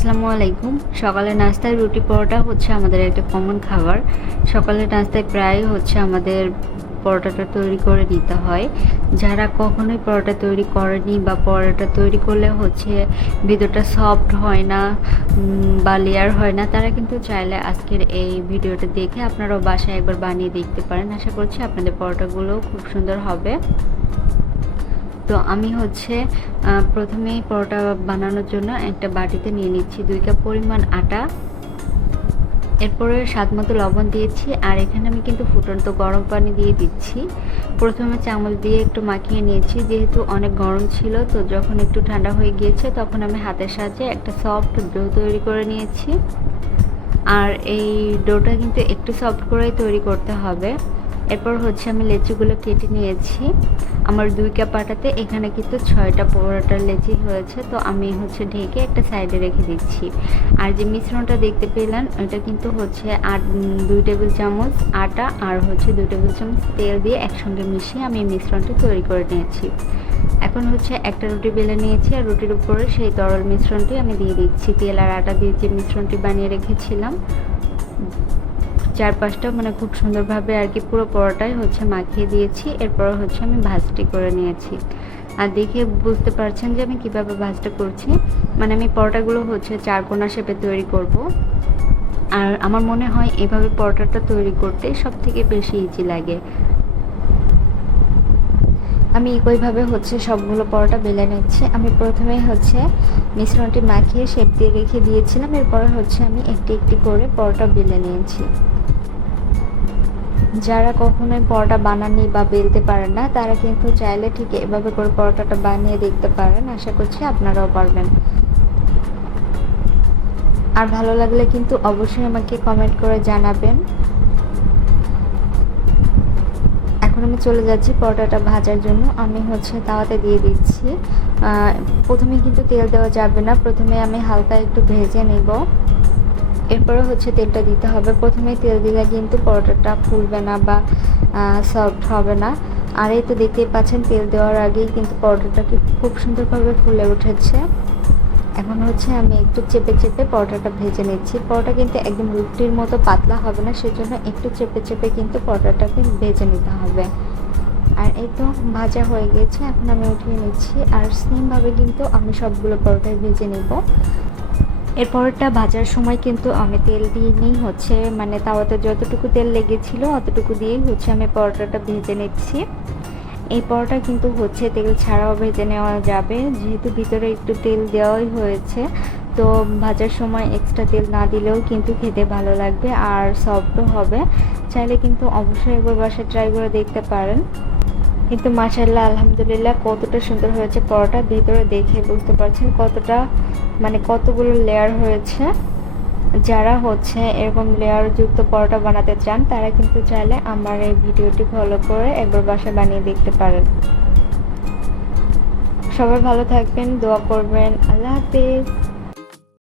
আসসালামু আলাইকুম। সকালে নাস্তায় রুটি পরোটা হচ্ছে আমাদের একটা কমন খাবার। সকালে নাস্তায় প্রায় হচ্ছে আমাদের পরোটাটা তৈরি করে নিতে হয়। যারা কখনোই পরোটা তৈরি করেনি বা পরোটা তৈরি করলে হচ্ছে ভিতরটা সফট হয় না বা লেয়ার হয় না, তারা কিন্তু চাইলে আজকের এই ভিডিওটা দেখে আপনারাও বাসায় একবার বানিয়ে দেখতে পারেন। আশা করছি আপনাদের পরোটাগুলোও খুব সুন্দর হবে। তো আমি হচ্ছে প্রথমেই পরোটা বানানোর জন্য একটা বাটিতে নিয়ে নিচ্ছি দুই কাপ পরিমাণ আটা। এরপরে স্বাদ মতো লবণ দিয়েছি আর এখানে আমি কিন্তু ফুটন্ত গরম পানি দিয়ে দিচ্ছি। প্রথমে চামচ দিয়ে একটু মাখিয়ে নিয়েছি, যেহেতু অনেক গরম ছিল, তো যখন একটু ঠান্ডা হয়ে গিয়েছে তখন আমি হাতের সাহায্যে একটা সফট ডো তৈরি করে নিয়েছি। আর এই ডোটা কিন্তু একটু সফট করেই তৈরি করতে হবে। এরপর হচ্ছে আমি লেচিগুলো কেটে নিয়েছি। আমার দুই কাপ আটাতে এখানে কিন্তু ছয়টা পরোটার লেচি হয়েছে, তো আমি হচ্ছে ঢেকে একটা সাইডে রেখে দিচ্ছি। আর যে মিশ্রণটা দেখতে পেলেন এটা কিন্তু হচ্ছে আট দুই টেবিল চামচ আটা আর হচ্ছে দুই টেবিল চামচ তেল দিয়ে একসঙ্গে মিশিয়ে আমি মিশ্রণটা তৈরি করে নিয়েছি। এখন হচ্ছে একটা রুটি বেলে নিয়েছি, আর রুটির উপরে সেই তরল মিশ্রণটি আমি দিয়ে দিচ্ছি। তেল আর আটা দিয়ে যে মিশ্রণটি বানিয়ে রেখেছিলাম চার পাঁচটা মানে খুব সুন্দরভাবে আর কি পুরো পরোটাই হচ্ছে মাখিয়ে দিয়েছি এরপর হচ্ছে আমি ভাজটি করে নিয়েছি। আর দেখে বুঝতে পারছেন যে আমি কীভাবে ভাজটা করছি। মানে আমি পরোটাগুলো হচ্ছে চার কোনা শেপে তৈরি করব। আর আমার মনে হয় এভাবে পরোটাটা তৈরি করতে সব থেকে বেশি ইজি লাগে। আমি একইভাবে হচ্ছে সবগুলো পরোটা বেলে নিচ্ছি। আমি প্রথমেই হচ্ছে মিশ্রণটি মাখিয়ে শেপ দিয়ে রেখে দিয়েছিলাম। এরপরে হচ্ছে আমি একটি একটি করে পরোটা বেলে নিয়েছি। যারা কখনোই পরোটা বানাননি বা বেলতে পারেন না, তারা কিন্তু চাইলে ঠিক এভাবে করে পরোটাটা বানিয়ে দেখতে পারেন। আশা করছি আপনারাও পারবেন। আর ভালো লাগলে কিন্তু অবশ্যই আমাকে কমেন্ট করে জানাবেন। এখন আমি চলে যাচ্ছি পরোটাটা ভাজার জন্য। আমি হচ্ছে তাওয়াতে দিয়ে দিচ্ছি। প্রথমে কিন্তু তেল দেওয়া যাবে না। প্রথমে আমি হালকা একটু ভেজে নেব। এরপরে হচ্ছে তেলটা দিতে হবে। প্রথমে তেল দিলে কিন্তু পরোটাটা ফুলবে না বা সফট হবে না। আর এই তো দেখতেই পাচ্ছেন, তেল দেওয়ার আগেই কিন্তু পরোটাটাকে খুব সুন্দরভাবে ফুলে উঠেছে। এখন হচ্ছে আমি একটু চেপে চেপে পরোটাটা ভেজে নিচ্ছি। পরোটা কিন্তু একদম রুটির মতো পাতলা হবে না, সেজন্য একটু চেপে চেপে কিন্তু পরোটাটাকে ভেজে নিতে হবে। আর এই তো ভাজা হয়ে গেছে, এখন আমি উঠিয়ে নিচ্ছি। আর সেমভাবে কিন্তু আমি সবগুলো পরোটাই ভেজে নেব। এর পরোটা ভাজার সময় কিন্তু আমি তেল দিয়ে নিই হচ্ছে মানে তাওয়াতে যতটুকু তেল লেগেছিল অতটুকু দিয়েই হচ্ছে আমি পরোটাটা ভেজে নিচ্ছি। এই পরোটা কিন্তু হচ্ছে তেল ছাড়াও ভেজে নেওয়া যাবে, যেহেতু ভিতরে একটু তেল দেওয়াই হয়েছে। তো ভাজার সময় এক্সট্রা তেল না দিলেও কিন্তু খেতে ভালো লাগবে আর সফটও হবে। চাইলে কিন্তু অবশ্যই একবার বাসায় ট্রাই করে দেখতে পারেন। কিন্তু মাশাল্লাহ আলহামদুলিল্লাহ, কতটা সুন্দর হয়েছে পরোটা। ভেতরে দেখে বুঝতে পারছেন কতটা মানে কতগুলো লেয়ার হয়েছে। যারা হচ্ছে এরকম লেয়ারযুক্ত পরোটা বানাতে চান, তারা কিন্তু চাইলে আমার এই ভিডিওটি ফলো করে একবার বাসা বানিয়ে দেখতে পারেন। সবাই ভালো থাকবেন, দোয়া করবেন। আল্লাহ হাফিজ।